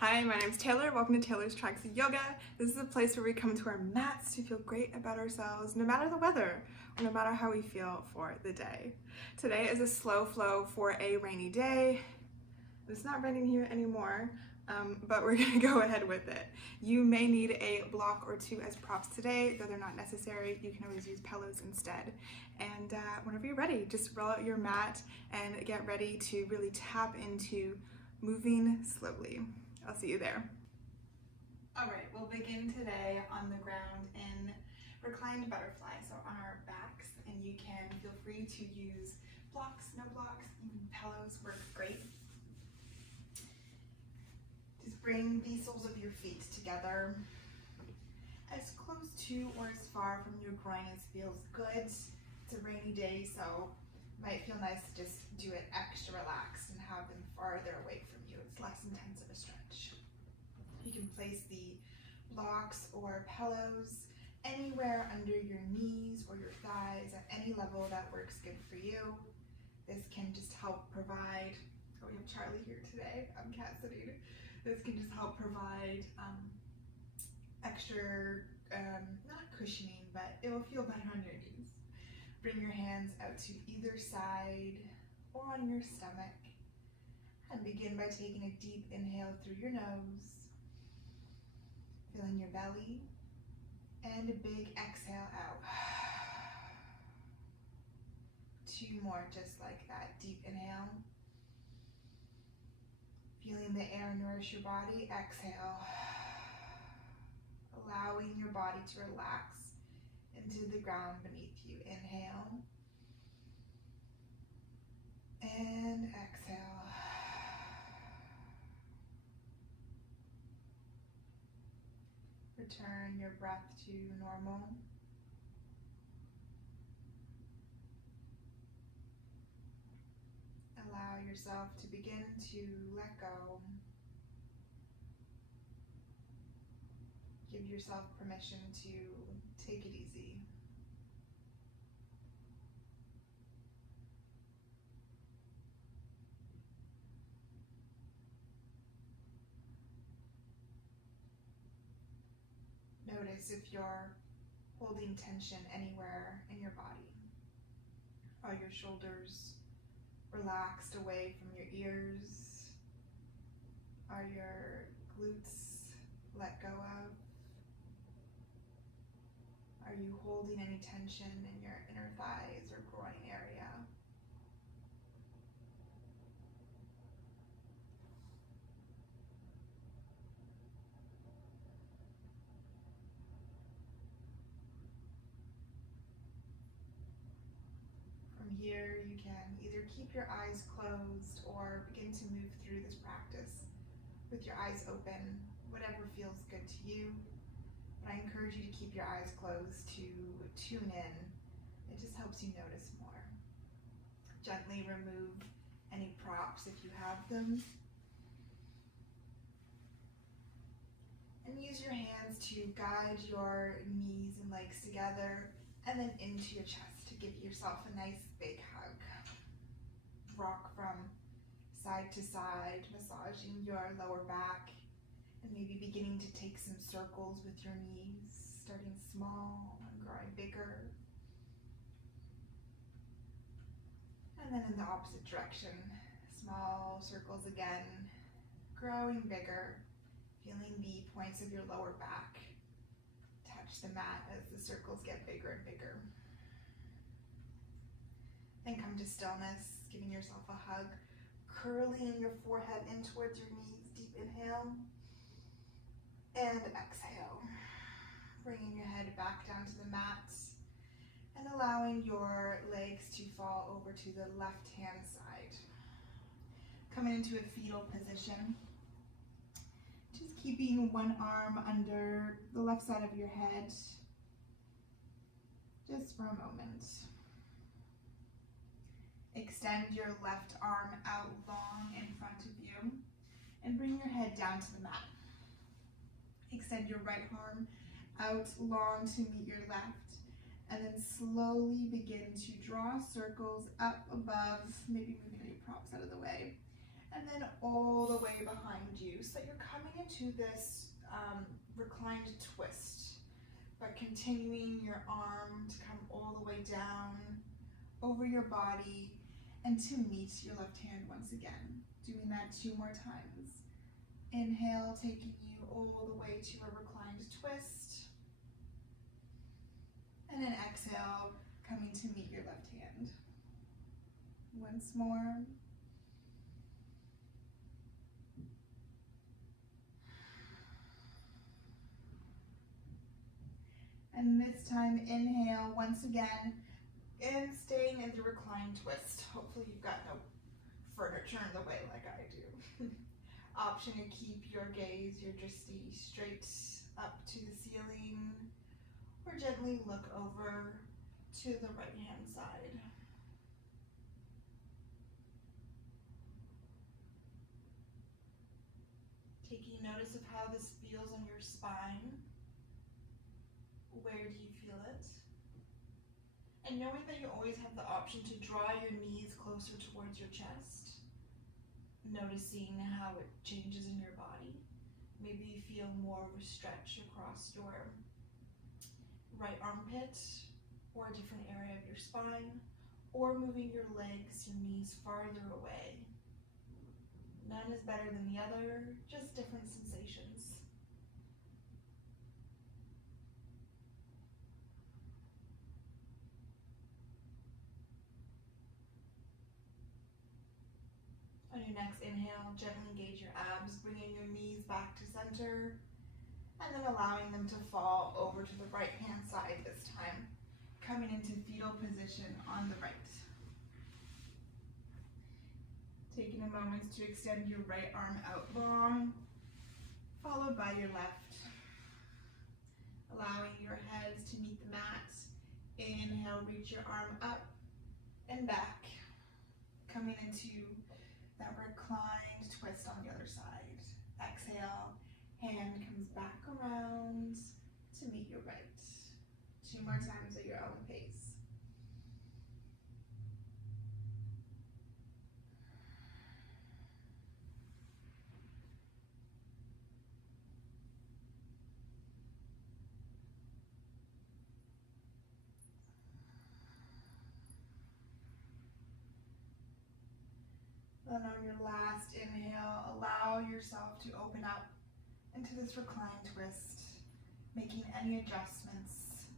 Hi, my name's Taylor. Welcome to Taylor's Tracks Yoga. This is a place where we come to our mats to feel great about ourselves, no matter the weather, or no matter how we feel for the day. Today is a slow flow for a rainy day. It's not raining here anymore, but we're gonna go ahead with it. You may need a block or two as props today, though they're not necessary. You can always use pillows instead. And whenever you're ready, just roll out your mat and get ready to really tap into moving slowly. I'll see you there. All right, we'll begin today on the ground in reclined butterfly, so on our backs, and you can feel free to use blocks, no blocks, even pillows work great. Just bring the soles of your feet together as close to or as far from your groin as feels good. It's a rainy day, so it might feel nice to just do it extra relaxed and have them farther away from you. It's less intense of a stretch. You can place the blocks or pillows anywhere under your knees or your thighs at any level that works good for you. This can just help provide, we have Charlie here today, I'm cat sitting. This can just help provide extra, not cushioning, but it will feel better on your knees. Bring your hands out to either side or on your stomach. And begin by taking a deep inhale through your nose, filling your belly, and a big exhale out. 2 more just like that. Deep inhale, feeling the air nourish your body. Exhale, allowing your body to relax into the ground beneath you. Inhale, and exhale. Return your breath to normal. Allow yourself to begin to let go. Give yourself permission to take it easy. Notice if you're holding tension anywhere in your body. Are your shoulders relaxed away from your ears? Are your glutes let go of? Are you holding any tension in your inner thighs or groin area? Here you can either keep your eyes closed or begin to move through this practice with your eyes open, whatever feels good to you. But I encourage you to keep your eyes closed to tune in. It just helps you notice more. Gently remove any props if you have them. And use your hands to guide your knees and legs together and then into your chest to give yourself a nice big hug. Rock from side to side, massaging your lower back and maybe beginning to take some circles with your knees, starting small and growing bigger. And then in the opposite direction, small circles again, growing bigger, feeling the points of your lower back touch the mat as the circles get bigger and bigger. Then come to stillness, giving yourself a hug, curling your forehead in towards your knees. Deep inhale and exhale. Bringing your head back down to the mat and allowing your legs to fall over to the left-hand side. Coming into a fetal position. Just keeping one arm under the left side of your head, just for a moment. Extend your left arm out long in front of you and bring your head down to the mat. Extend your right arm out long to meet your left, and then slowly begin to draw circles up above, maybe moving any props out of the way, And then all the way behind you, so that you're coming into this reclined twist, but continuing your arm to come all the way down over your body and to meet your left hand once again. Doing that 2 more times. Inhale, taking you all the way to a reclined twist. And then exhale, coming to meet your left hand. Once more. And this time, inhale once again, and staying in the reclined twist. Hopefully you've got no furniture in the way like I do. Option to keep your gaze, your drishti, straight up to the ceiling, or gently look over to the right hand side. Taking notice of how this feels on your spine. Where do you feel it? And knowing that you always have the option to draw your knees closer towards your chest. Noticing how it changes in your body. Maybe you feel more of a stretch across your right armpit or a different area of your spine, or moving your legs, your knees farther away. None is better than the other, just different sensations. On your next inhale, gently engage your abs, bringing your knees back to center, and then allowing them to fall over to the right hand side this time, coming into fetal position on the right. Taking a moment to extend your right arm out long, followed by your left. Allowing your heads to meet the mat. Inhale, reach your arm up and back, coming into that reclined twist on the other side. Exhale, hand comes back around to meet your right. 2 more times at your own pace. Then on your last inhale, allow yourself to open up into this reclined twist, making any adjustments,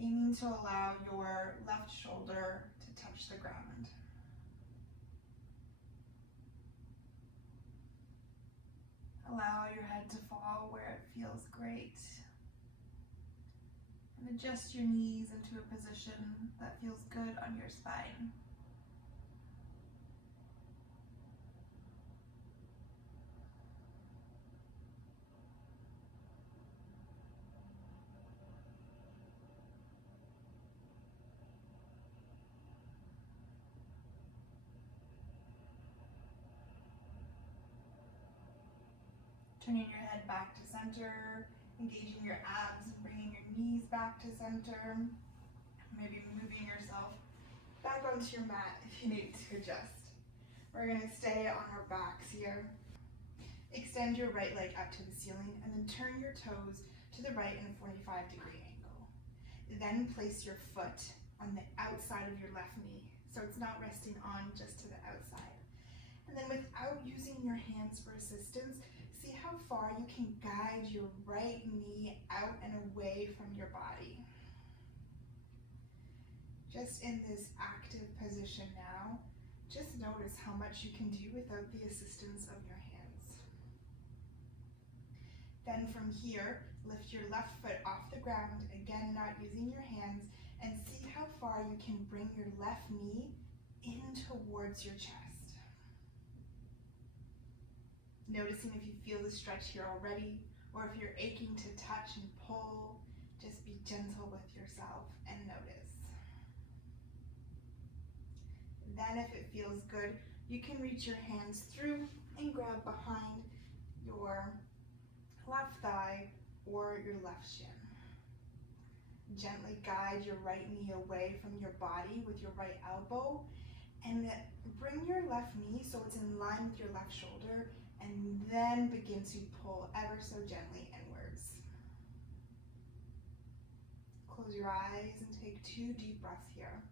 aiming to allow your left shoulder to touch the ground. Allow your head to fall where it feels great. And adjust your knees into a position that feels good on your spine. Turning your head back to center, engaging your abs and bringing your knees back to center. Maybe moving yourself back onto your mat if you need to adjust. We're going to stay on our backs here. Extend your right leg up to the ceiling and then turn your toes to the right in a 45-degree angle. Then place your foot on the outside of your left knee, so it's not resting on, just to the outside. And then without using your hands for assistance, see how far you can guide your right knee out and away from your body. Just in this active position now, just notice how much you can do without the assistance of your hands. Then from here, lift your left foot off the ground, again not using your hands, and see how far you can bring your left knee in towards your chest. Noticing if you feel the stretch here already, or if you're aching to touch and pull, just be gentle with yourself and notice. Then if it feels good, you can reach your hands through and grab behind your left thigh or your left shin. Gently guide your right knee away from your body with your right elbow And bring your left knee so it's in line with your left shoulder, and then begin to pull ever so gently inwards. Close your eyes and take 2 deep breaths here.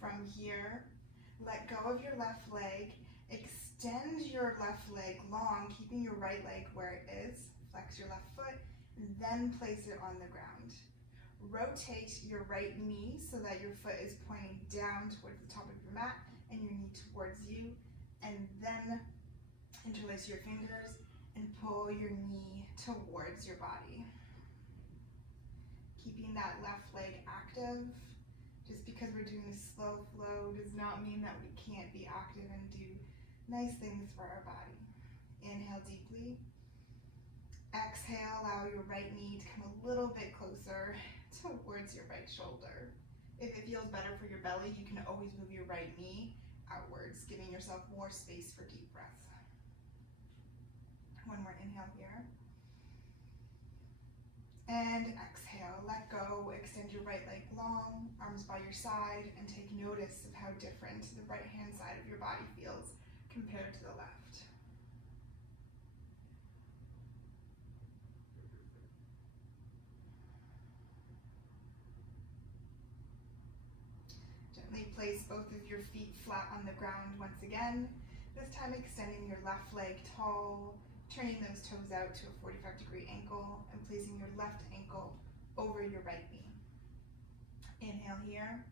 From here, let go of your left leg, extend your left leg long, keeping your right leg where it is, flex your left foot, and then place it on the ground. Rotate your right knee so that your foot is pointing down towards the top of your mat and your knee towards you, and then interlace your fingers and pull your knee towards your body. Keeping that left leg active. Just because we're doing a slow flow does not mean that we can't be active and do nice things for our body. Inhale deeply. Exhale, allow your right knee to come a little bit closer towards your right shoulder. If it feels better for your belly, you can always move your right knee outwards, giving yourself more space for deep breath. One more inhale here. And exhale, let go, extend your right leg long, arms by your side, and take notice of how different the right hand side of your body feels compared to the left. Gently place both of your feet flat on the ground once again, this time extending your left leg tall, turning those toes out to a 45-degree angle and placing your left ankle over your right knee. Inhale here.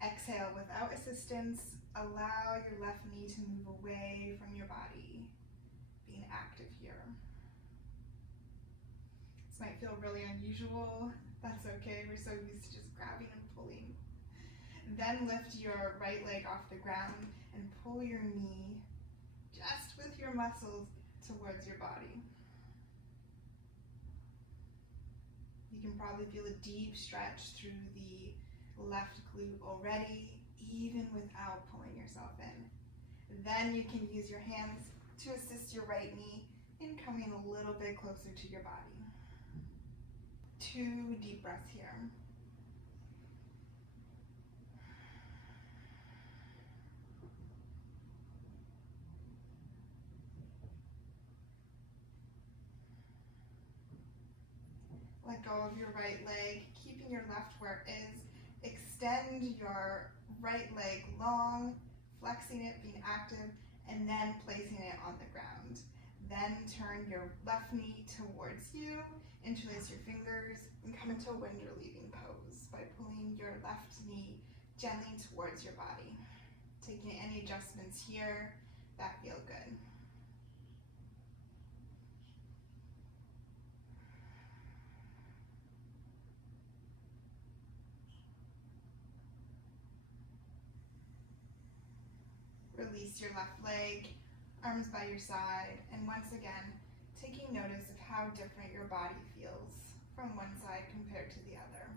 Exhale without assistance. Allow your left knee to move away from your body, being active here. This might feel really unusual. That's okay. We're so used to just grabbing and pulling. Then lift your right leg off the ground and pull your knee just with your muscles towards your body. You can probably feel a deep stretch through the left glute already, even without pulling yourself in. Then you can use your hands to assist your right knee in coming a little bit closer to your body. 2 deep breaths here. Let go of your right leg, keeping your left where it is. Extend your right leg long, flexing it, being active, and then placing it on the ground. Then turn your left knee towards you, interlace your fingers, and come into a wind relieving pose by pulling your left knee gently towards your body. Taking any adjustments here that feel good. Release your left leg, arms by your side, and once again, taking notice of how different your body feels from one side compared to the other.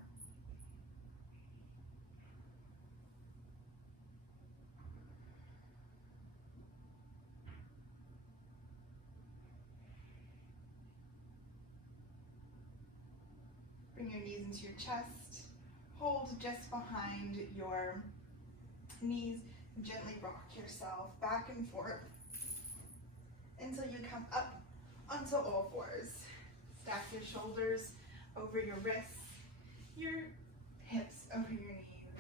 Bring your knees into your chest, hold just behind your knees. Gently rock yourself back and forth until you come up onto all fours. Stack your shoulders over your wrists, your hips over your knees,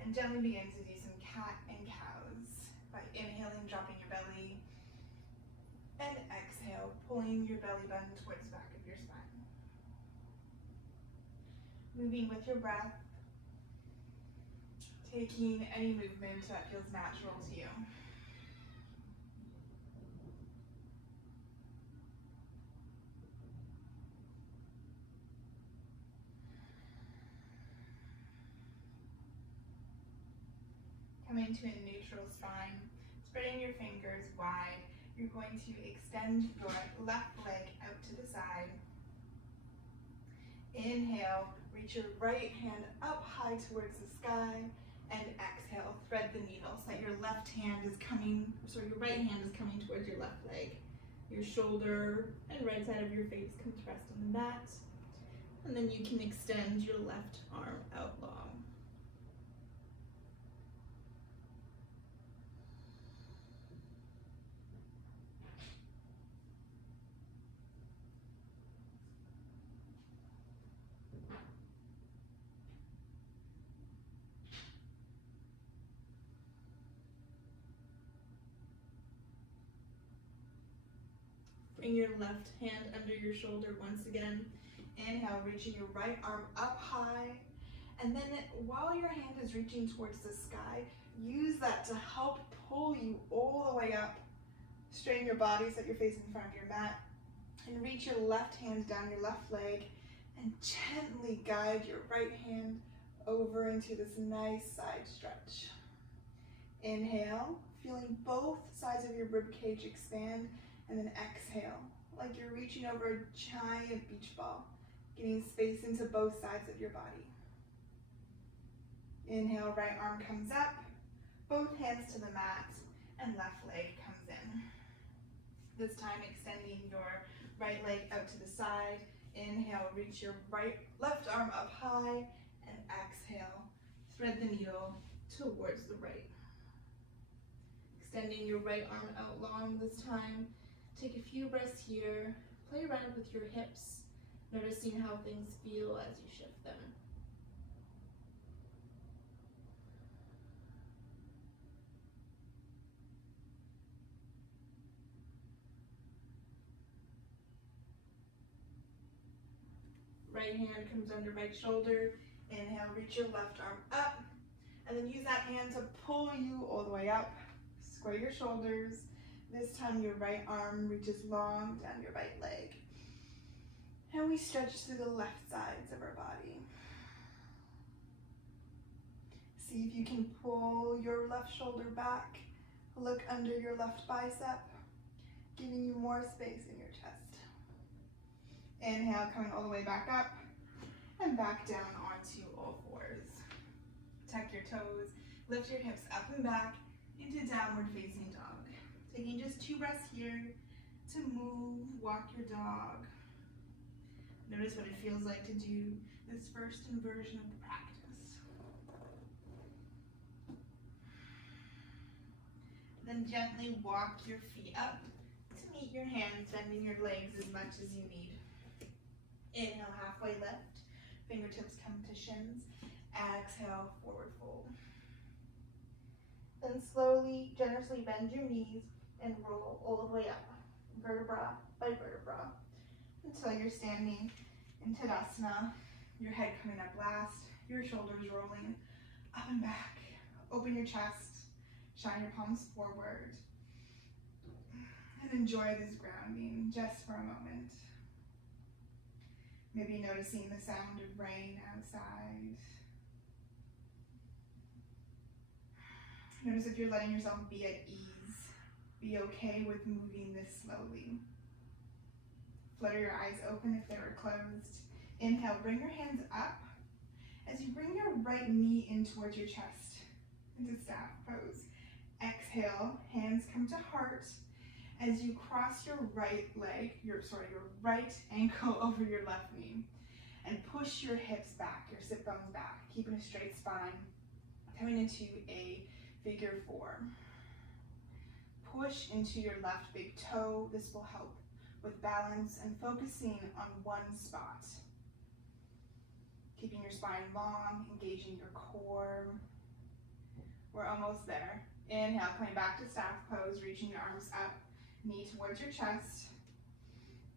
and gently begin to do some cat and cows by inhaling, dropping your belly, and exhale, pulling your belly button towards the back of your spine. Moving with your breath, taking any movement that feels natural to you. Come into a neutral spine, spreading your fingers wide. You're going to extend your left leg out to the side. Inhale, reach your right hand up high towards the sky, And exhale, thread the needle so that your left hand is coming, sorry, your right hand is coming towards your left leg. Your shoulder and right side of your face come to rest on the mat. And then you can extend your left arm out long. Bring your left hand under your shoulder once again. Inhale, reaching your right arm up high. And then while your hand is reaching towards the sky, use that to help pull you all the way up. Straighten your body so that you're facing in front of your mat. And reach your left hand down your left leg and gently guide your right hand over into this nice side stretch. Inhale, feeling both sides of your rib cage expand. And then exhale, like you're reaching over a giant beach ball, getting space into both sides of your body. Inhale, right arm comes up, both hands to the mat, and left leg comes in. This time extending your right leg out to the side. Inhale, reach your left arm up high, and exhale, thread the needle towards the right. Extending your right arm out long this time. Take a few breaths here, play around with your hips, noticing how things feel as you shift them. Right hand comes under right shoulder. Inhale, reach your left arm up, and then use that hand to pull you all the way up. Square your shoulders. This time your right arm reaches long down your right leg. And we stretch through the left sides of our body. See if you can pull your left shoulder back. Look under your left bicep, giving you more space in your chest. Inhale, coming all the way back up and back down onto all fours. Tuck your toes, lift your hips up and back into downward facing dog. Taking just 2 breaths here to move, walk your dog. Notice what it feels like to do this first inversion of the practice. Then gently walk your feet up to meet your hands, bending your legs as much as you need. Inhale, halfway lift. Fingertips come to shins. Exhale, forward fold. Then slowly, generously bend your knees and roll all the way up, vertebra by vertebra, until you're standing in Tadasana, your head coming up last, your shoulders rolling up and back. Open your chest, shine your palms forward, and enjoy this grounding just for a moment. Maybe noticing the sound of rain outside. Notice if you're letting yourself be at ease. Be okay with moving this slowly. Flutter your eyes open if they were closed. Inhale, bring your hands up as you bring your right knee in towards your chest into staff pose. Exhale, hands come to heart as you cross your right leg, your right ankle over your left knee, and push your hips back, your sit bones back, keeping a straight spine, coming into a figure 4. Push into your left big toe. This will help with balance and focusing on one spot. Keeping your spine long, engaging your core. We're almost there. Inhale, coming back to staff pose, reaching your arms up, knee towards your chest.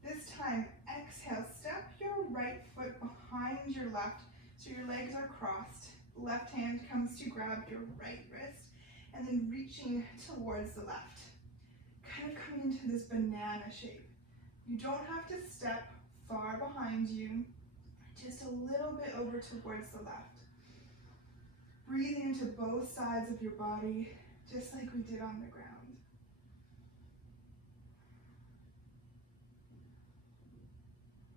This time, exhale, step your right foot behind your left so your legs are crossed. Left hand comes to grab your right wrist, and then reaching towards the left. Kind of coming into this banana shape. You don't have to step far behind you, just a little bit over towards the left. Breathing into both sides of your body, just like we did on the ground.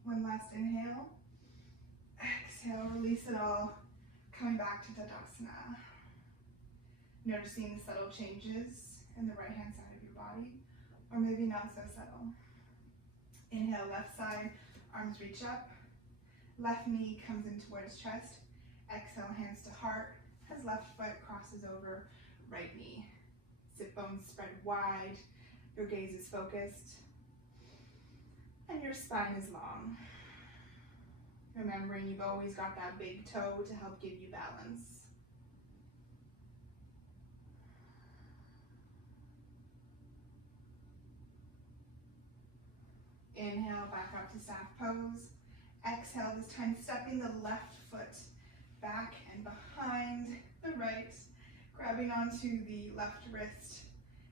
One last inhale. Exhale, release it all. Coming back to Tadasana. Noticing the subtle changes in the right hand side of your body, or maybe not so subtle. Inhale, left side, arms reach up. Left knee comes in towards chest. Exhale, hands to heart, as left foot crosses over right knee. Sit bones spread wide, your gaze is focused, and your spine is long. Remembering you've always got that big toe to help give you balance. Inhale, back up to staff pose. Exhale, this time stepping the left foot back and behind the right, grabbing onto the left wrist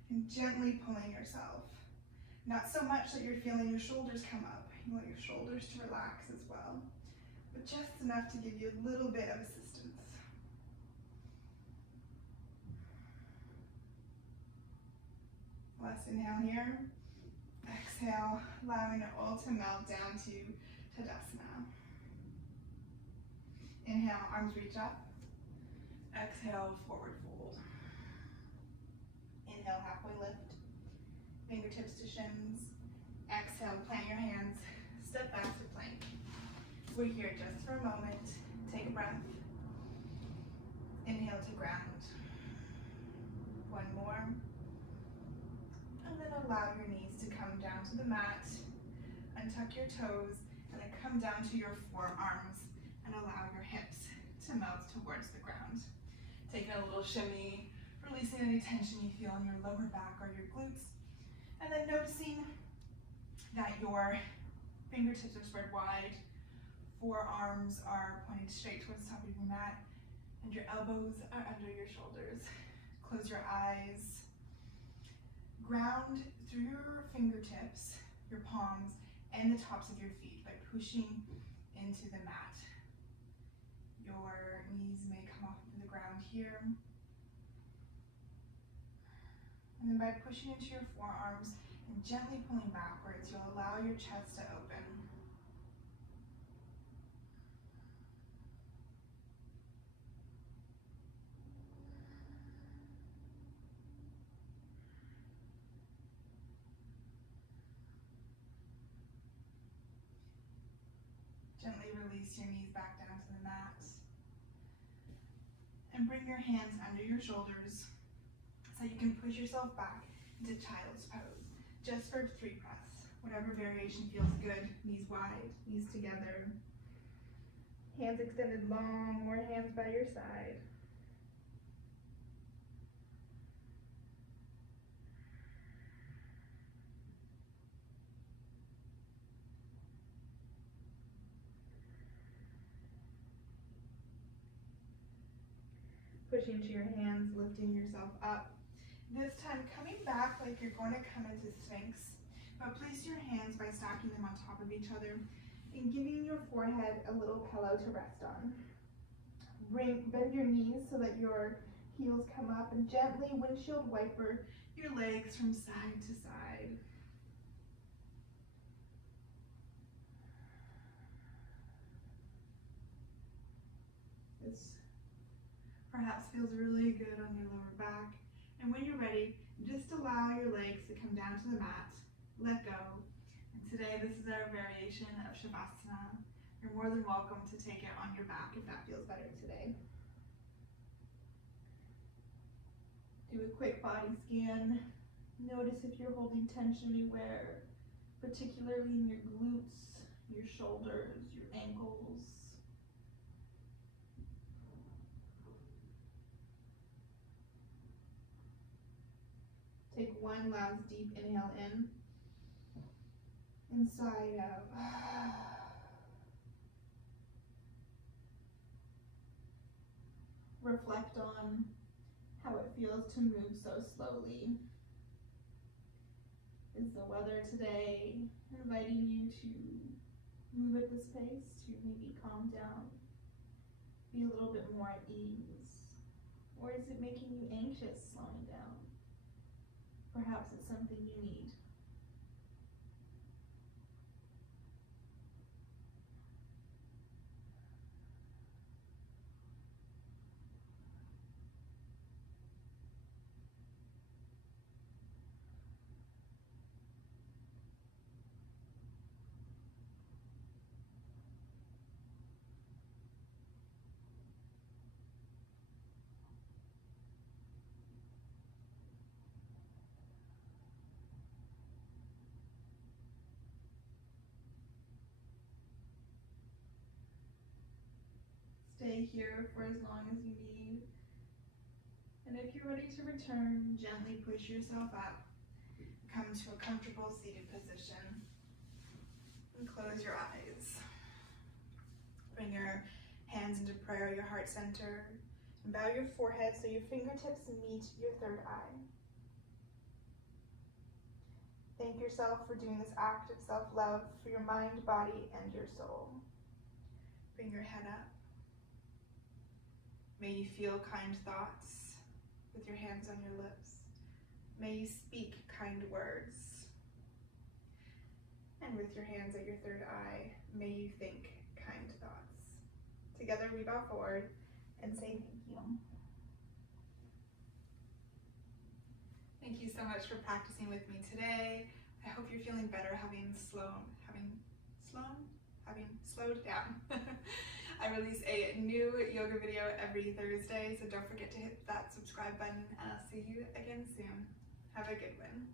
and gently pulling yourself. Not so much that you're feeling your shoulders come up. You want your shoulders to relax as well, but just enough to give you a little bit of assistance. Last inhale here. Exhale, allowing it all to melt down to Tadasana. Inhale, arms reach up. Exhale, forward fold. Inhale, halfway lift. Fingertips to shins. Exhale, plant your hands. Step back to plank. We're here just for a moment. Take a breath. Inhale to ground. One more. And then allow your knees to come down to the mat. Untuck your toes and then come down to your forearms and allow your hips to melt towards the ground. Taking a little shimmy, releasing any tension you feel in your lower back or your glutes. And then noticing that your fingertips are spread wide, forearms are pointed straight towards the top of your mat, and your elbows are under your shoulders. Close your eyes. Ground through your fingertips, your palms, and the tops of your feet by pushing into the mat. Your knees may come off of the ground here. And then by pushing into your forearms and gently pulling backwards, you'll allow your chest to open. Gently release your knees back down to the mat. And bring your hands under your shoulders so you can push yourself back into child's pose. Just for 3 breaths. Whatever variation feels good. Knees wide, knees together. Hands extended long, more hands by your side. Pushing to your hands, lifting yourself up. This time coming back like you're going to come into Sphinx, but place your hands by stacking them on top of each other and giving your forehead a little pillow to rest on. Bend your knees so that your heels come up and gently windshield wiper your legs from side to side. This perhaps feels really good on your lower back. And when you're ready, just allow your legs to come down to the mat. Let go. And today, this is our variation of Shavasana. You're more than welcome to take it on your back if that feels better today. Do a quick body scan. Notice if you're holding tension anywhere, particularly in your glutes, your shoulders, your ankles. Take one last deep inhale in, and sigh out. Reflect on how it feels to move so slowly. Is the weather today inviting you to move at this pace, to maybe calm down, be a little bit more at ease? Or is it making you anxious, slowing down? Perhaps it's something you need. stay here for as long as you need. And if you're ready to return, gently push yourself up. Come to a comfortable seated position. And close your eyes. Bring your hands into prayer, your heart center. And bow your forehead so your fingertips meet your third eye. Thank yourself for doing this act of self-love for your mind, body, and your soul. Bring your head up. May you feel kind thoughts with your hands on your lips. May you speak kind words. And with your hands at your third eye, may you think kind thoughts. Together we bow forward and say thank you. Thank you so much for practicing with me today. I hope you're feeling better having slowed down. I release a new yoga video every Thursday, so don't forget to hit that subscribe button, and I'll see you again soon. Have a good one.